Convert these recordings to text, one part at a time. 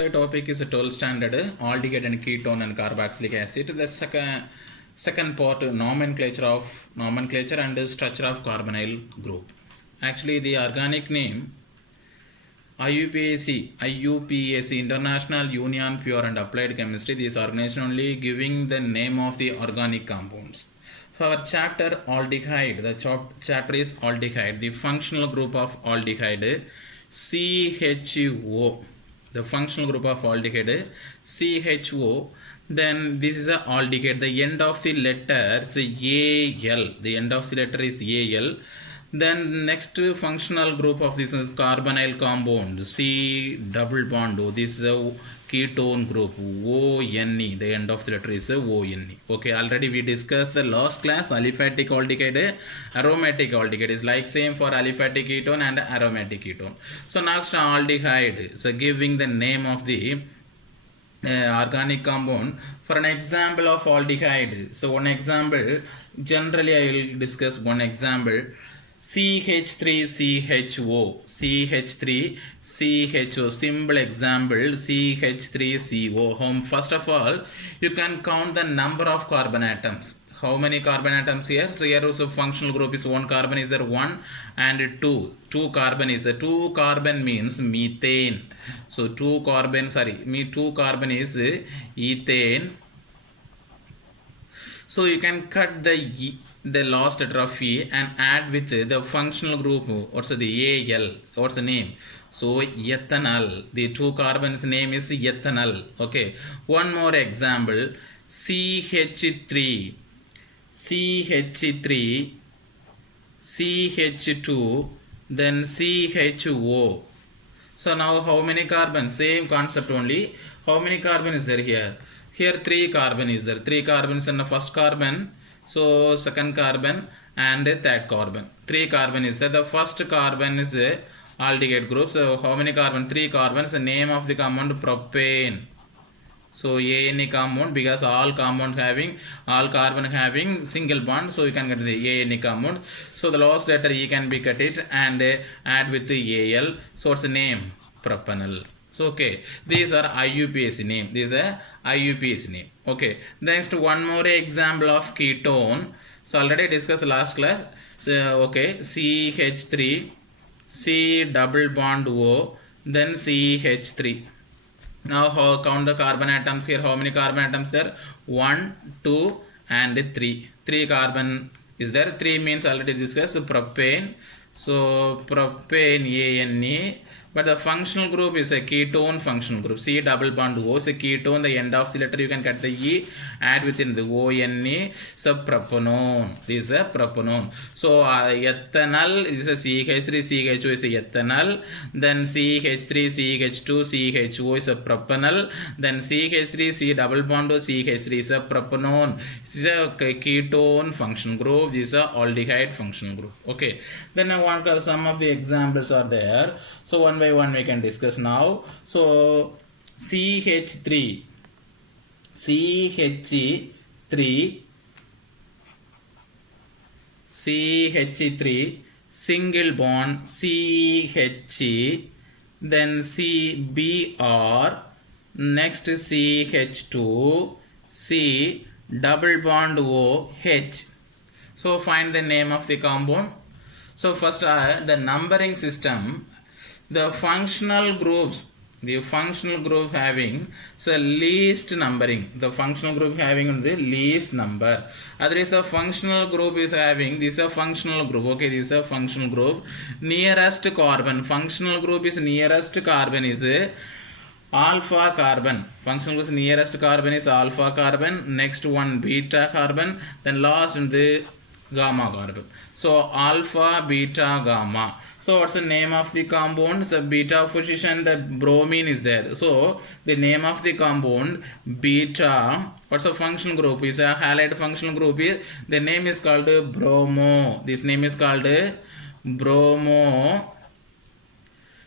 The topic is a 12th standard aldehyde and ketone and carboxylic acid. The second part nomenclature and structure of carbonyl group. Actually, the organic name IUPAC International Union Pure and Applied Chemistry. This organization only giving the name of the organic compounds. For our chapter aldehyde, the chapter is aldehyde. The functional group of aldehyde CHO. The functional group of aldehyde CHO. Then this is a aldehyde. The end of the letter is AL. The end of the letter is AL. Then next functional group of this is carbonyl compound C double bond O. This is a ketone group ONE. The end of the letter is ONE. Okay, already we discussed the last class aliphatic aldehyde, aromatic aldehyde is like same for aliphatic ketone and aromatic ketone. So next aldehyde. So giving the name of the organic compound. For an example of aldehyde, so one example, generally I will discuss one example. CH3CHO, CH3CHO, simple example, CH3CO. First of all, you can count the number of carbon atoms. How many carbon atoms here? So here also functional group is one carbon is there 1 and 2. 2 carbon is there. 2 carbon means methane. So 2 carbon is ethane. So you can cut the last letter of E and add with the functional group, also the AL, what's the name? So ethanol, the 2 carbons name is ethanol. Okay, one more example, CH3, CH2, then CHO. So now how many carbons? Same concept only. How many carbon is there here? Here 3 carbon is there. 3 carbons in the first carbon. So second carbon and third carbon. 3 carbon is there. The first carbon is a aldehyde group. So how many carbon? 3 carbons. The name of the compound propane. So ANA compound, because all carbon having single bond. So you can get the ANA compound. So the last letter E can be cut it and add with the AL. So what's the name? Propanol. So okay, these are IUPAC name. These are IUPAC name. Okay, next one more example of ketone. So already discussed last class. So okay, CH3, C double bond O, then CH3. Now how count the carbon atoms here? How many carbon atoms there? 1, 2 and 3. 3 carbon is there. 3 means already discussed. So propane. So propane ANA. But the functional group is a ketone functional group. C double bond O is a ketone. The end of the letter you can cut the E, add within the ONA. So propanone. This is a propanone. So ethanol is a CH3, CHO is a ethanol. Then CH3, CH2, CHO is a propanol. Then CH3, C double bond O, CH3 is a propanone. This is a ketone functional group. This is a aldehyde functional group. Okay. Then I want some of the examples are there. So one by one we can discuss now. So CH3 single bond CH, then CBr, next CH2, C double bond OH. So find the name of the compound. So first the numbering system, the functional groups, the functional group having so least numbering, the functional group having the least number. Other is the functional group is having this is a functional group. Okay, this is a functional group. Nearest carbon, functional group is nearest carbon is alpha carbon. Functional group is nearest carbon is alpha carbon. Next one beta carbon. Then last in the gamma carbon. So alpha, beta, gamma. So what's the name of the compound? So beta position, the bromine is there. So the name of the compound beta. What's the functional group? Is a halide functional group. The name is called bromo. This name is called bromo.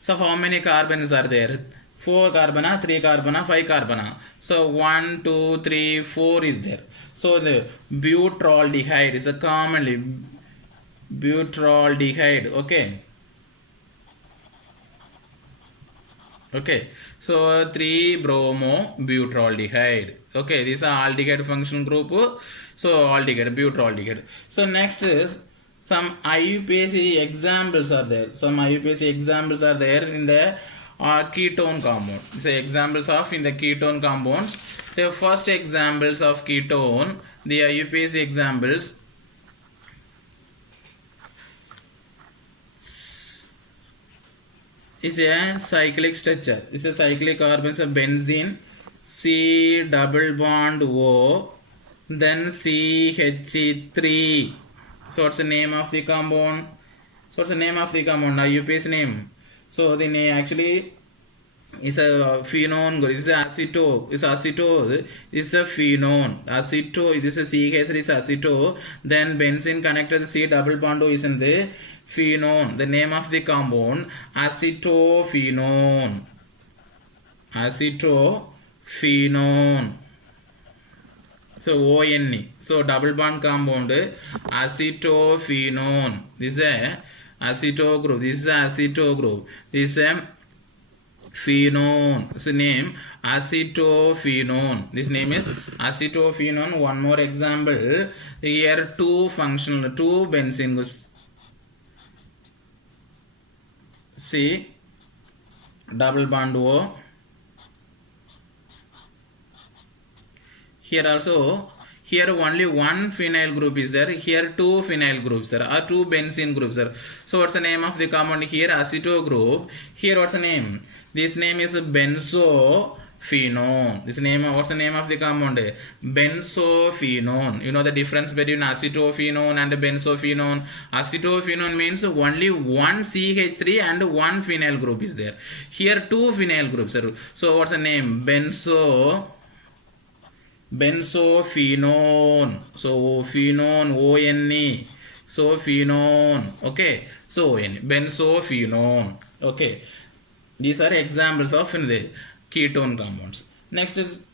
So how many carbons are there? 4 carbon, 3 carbon, 5 carbon. So 1, 2, 3, 4 is there. So the butyraldehyde is a commonly butyraldehyde. Okay. Okay, so 3 bromo butyraldehyde. Okay, this is a aldehyde functional group. So aldehyde, butyraldehyde. So next is some IUPAC examples are there. Some IUPAC examples are there in the ketone compound. So examples of in the ketone compounds. The first examples of ketone, the IUPAC examples. Is a cyclic structure. This is a cyclic carbons of benzene, C double bond O, then CH3. So what's the name of the compound? So what's the name of the compound? IUPAC's name. So the name actually is a phenone. This is aceto. It's aceto. This is a phenone. Aceto. This is CH3 is aceto. Then benzene connected C double bond O is in the phenone. The name of the compound acetophenone. Acetophenone. So ONE. So double bond compound acetophenone. This is a aceto group. This is a aceto group. This is a phenone. This name acetophenone. This name is acetophenone. One more example. Here two benzene groups. C double bond O. Here also, here only one phenyl group is there. Here two phenyl groups there are two benzene groups there. So what's the name of the compound? Here aceto group. Here what's the name? This name is benzophenone. This name, what's the name of the compound? Benzophenone. You know the difference between acetophenone and benzophenone. Acetophenone means only one CH3 and one phenyl group is there. Here two phenyl groups are. So what's the name? Benzophenone. So phenone, ONE. So phenone. Okay. So ONE. Benzophenone. Okay. These are examples of the ketone compounds. Next is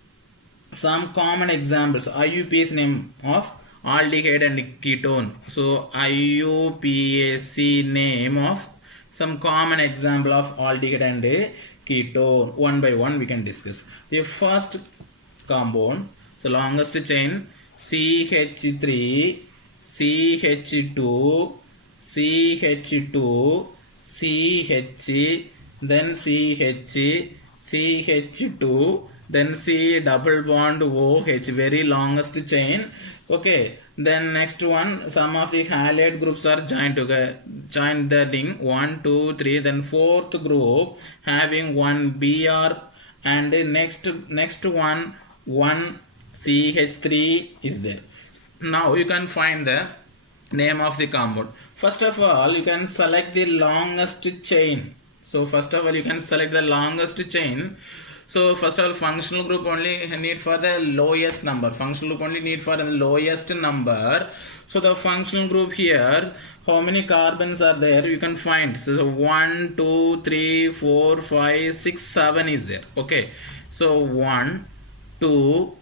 some common examples. IUPAC name of aldehyde and ketone. So IUPAC name of some common example of aldehyde and ketone. One by one we can discuss. The first compound, so longest chain, CH3, CH2, CH2, CH, then CH, CH2, then C double bond OH, very longest chain. Okay, then next one, some of the halide groups are joined together, joined the ring 1, 2, 3, then fourth group having one Br, and next one CH3 is there. Now you can find the name of the compound. First of all, you can select the longest chain. So first of all, you can select the longest chain. So first of all, functional group only need for the lowest number. Functional group only need for the lowest number. So the functional group here, how many carbons are there? You can find. So 1, 2, 3, 4, 5, 6, 7 is there. Okay. So 1, 2,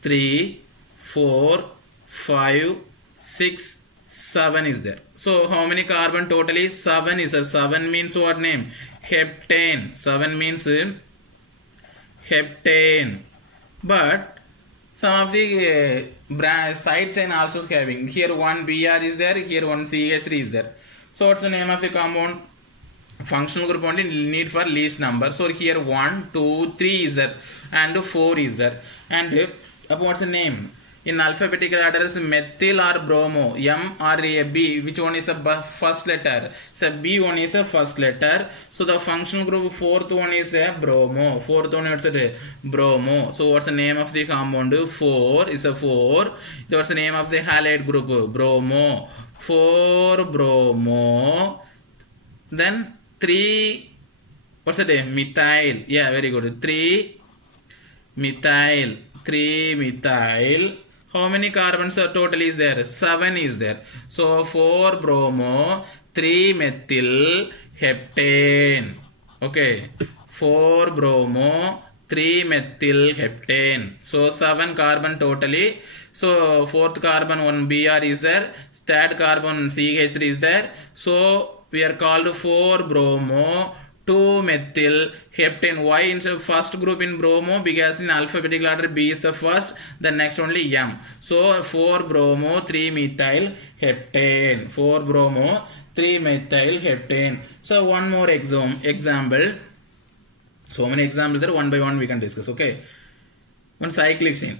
3, 4, 5, 6, 7 is there. So how many carbon totally? 7 is there. 7 means what name? Heptane. 7 means heptane. But some of the side chain also having. Here one Br is there. Here one CH3 is there. So what's the name of the compound? Functional group only need for least number. So here 1, 2, 3 is there, and 4 is there. And what's the name? In alphabetical order is methyl or bromo, M or a B. Which one is the first letter? So B one is the first letter. So the functional group fourth one is the bromo. Fourth one is the bromo. So what's the name of the compound? 4 is a 4. What's the name of the halide group? Bromo. 4 bromo. Then 3. What's the name? Methyl. Yeah, very good. 3 methyl. 3 methyl. How many carbons are total is there? 7 is there. So 4 bromo, 3 methyl heptane. Okay. 4 bromo, 3 methyl heptane. So 7 carbon totally. So fourth carbon 1 Br is there. Third carbon CH3 is there. So we are called 4 bromo 2-methyl heptane. Why in the first group in bromo? Because in alphabetical order B is the first, then next only M. So 4-bromo 3-methyl heptane. 4-bromo 3-methyl heptane. So one more example. So many examples there, one by one we can discuss. Okay, one cyclic chain.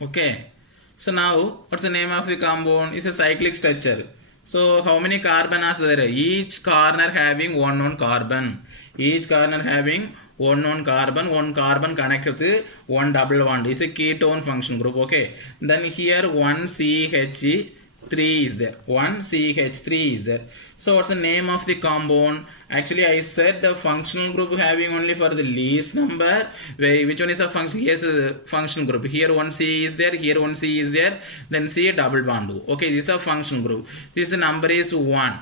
Okay, so now what's the name of the compound? It's a cyclic structure. So how many carbon are there? Each corner having one carbon. Each corner having one carbon connected to one double bond. It's a ketone function group. Okay, then here one CH3 is there. One CH3 is there. So what's the name of the compound? Actually I said the functional group having only for the least number. Which one is a function? Here's a functional group. Here one C is there, here one C is there, then C a double bond. Okay, this is a functional group. This number is 1.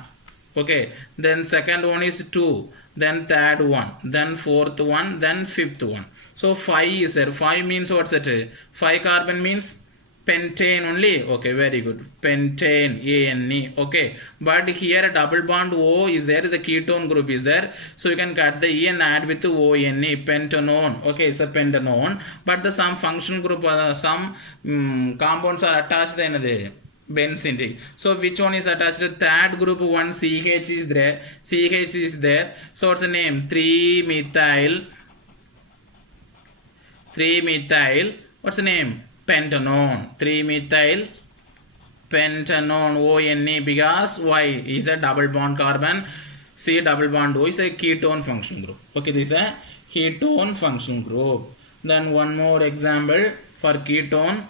Okay, then second one is 2, then third one, then fourth one, then fifth one. So 5 is there. 5 means what's that? 5 carbon means pentane only. Okay, very good. Pentane, ANE. Okay, but here a double bond O is there, the ketone group is there, so you can cut the E and add with the ONE, pentanone. Okay, it's a pentanone, but the some functional group, some compounds are attached in the benzene. So which one is attached? Third group one CH is there. CH is there. So what's the name? 3-methyl. What's the name? Pentanone. 3-methyl pentanone, ONE, because Y is a double bond carbon, C double bond O is a ketone function group. Okay, this is a ketone function group. Then one more example for ketone.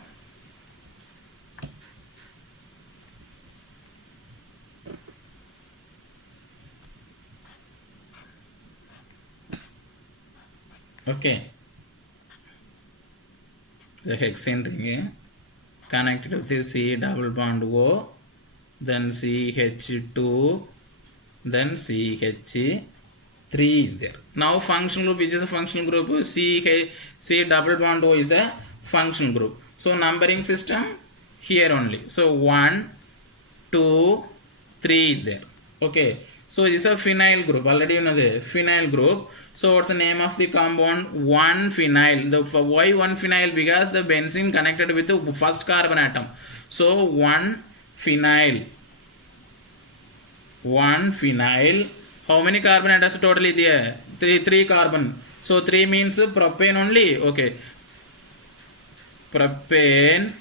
Okay, the hexane ring connected with the C double bond O, then CH2, then CH3 is there. Now functional group, which is a functional group? C double bond O is the functional group. So numbering system here only. So 1, 2, 3 is there. Okay, so this is a phenyl group. Already you know the phenyl group. So what's the name of the compound? 1-phenyl. Why 1-phenyl? Because the benzene connected with the first carbon atom. So 1-phenyl. 1-phenyl. How many carbon atoms totally there? 3 carbon. So 3 means propane only. Okay, propane.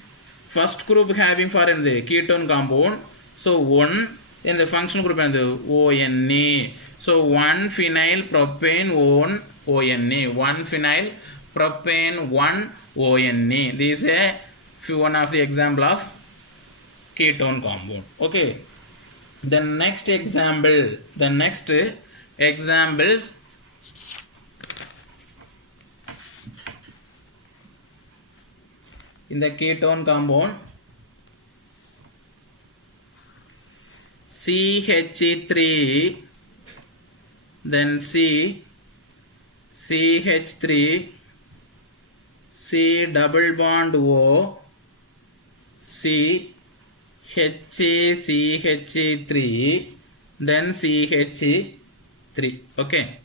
First group having for in the ketone compound. So 1 in the functional group and the ONE. So 1-phenyl propane 1-ONE. 1-phenyl propane 1-ONE. This is one of the example of ketone compound. Okay, the next examples in the ketone compound. CH3, then CH3, C double bond O, CH3, then CH3. Okay,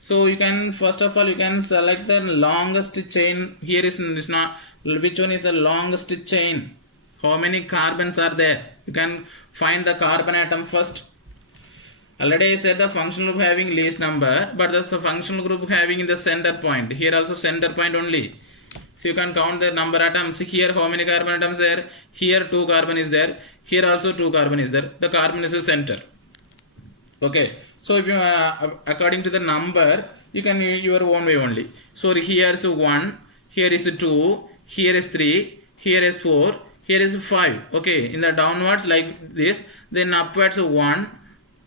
so you can first of all you can select the longest chain. Here is not which one is the longest chain. How many carbons are there? You can find the carbon atom first. Already I said the functional group having least number, but that's the functional group having in the center point. Here also center point only. So you can count the number atoms. Here how many carbon atoms there? Here 2 carbon is there. Here also 2 carbon is there. The carbon is the center. Okay. So if you according to the number, you can use your own way only. So here is 1, here is 2, here is 3, here is 4. Here is 5. Okay, in the downwards like this, then upwards 1,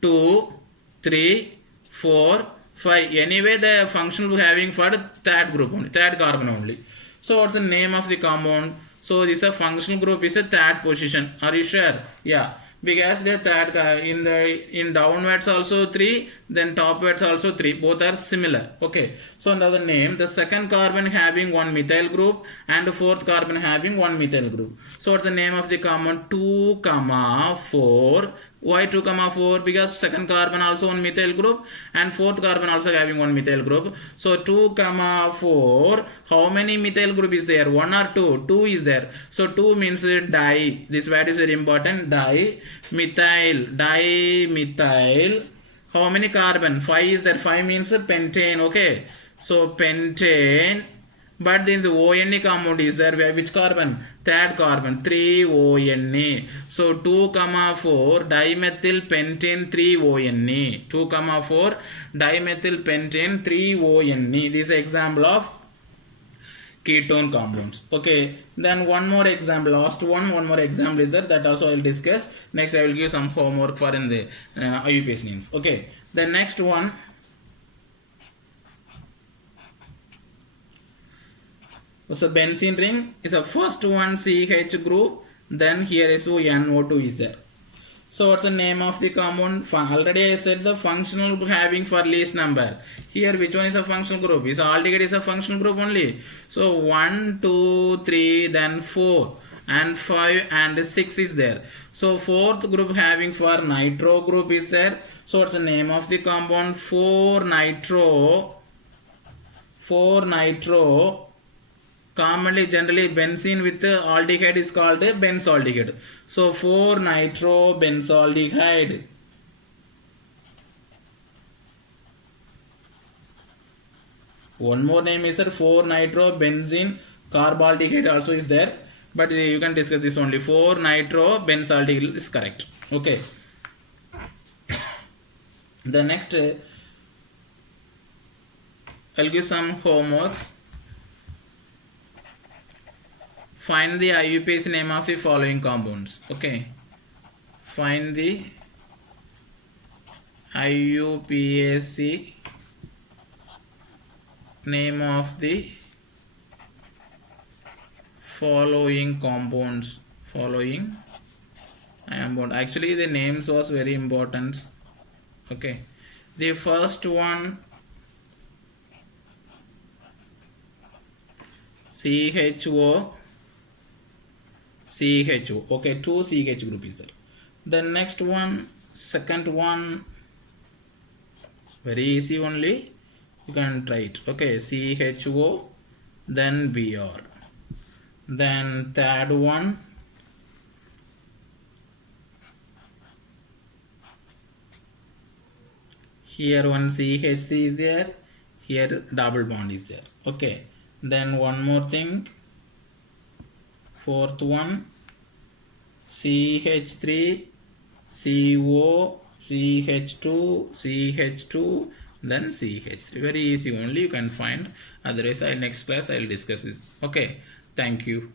2, 3, 4, 5. Anyway, the functional having for third group only, third carbon only. So what's the name of the compound? So this is a functional group is a third position. Are you sure? Yeah. because the third in downwards also 3, then topwards also 3, both are similar. Okay, so another name, the second carbon having one methyl group and fourth carbon having one methyl group. So what's the name of the compound? 2, 4. Why 2, 4? Because second carbon also one methyl group and fourth carbon also having one methyl group. So 2, 4. How many methyl group is there? 1 or 2? 2 is there. So 2 means di. This word is very important. Di methyl. Di methyl. How many carbon? 5 is there. 5 means pentane. Okay. So pentane. But then the ONA compound is there. Which carbon? Third carbon. 3 ONA. So 2, 4 dimethyl pentane 3 ONA. 2, 4 dimethyl pentane 3 ONA. This is an example of ketone compounds. Okay. Then one more example. Last one more example is there. That also I will discuss. Next I will give some homework for in the IUPAC names. Okay. The next one. So benzene ring is a first one CH group, then here is NO2 is there. So what's the name of the compound? Already I said the functional group having for least number. Here which one is a functional group? Is aldehyde is a functional group only. So 1, 2, 3, then 4 and 5 and 6 is there. So fourth group having for nitro group is there. So what's the name of the compound? 4 nitro. Commonly, generally, benzene with aldehyde is called benzaldehyde. So 4 nitro benzaldehyde. One more name is 4 nitro benzene carbaldehyde also is there. But you can discuss this only. 4 nitro benzaldehyde is correct. Okay. The next, I'll give some homeworks. Find the IUPAC name of the following compounds. Okay. Find the IUPAC name of the following compounds. Actually, the names was very important. Okay. The first one, CHO. Okay, 2 CH group is there. The next one, second one, very easy only. You can try it. Okay, CHO, then Br. Then third one, here one CH3 is there. Here double bond is there. Okay. Then one more thing. Fourth one, CH3, CO, CH2, then CH3. Very easy only, you can find. Otherwise, next class I will discuss this. Okay. Thank you.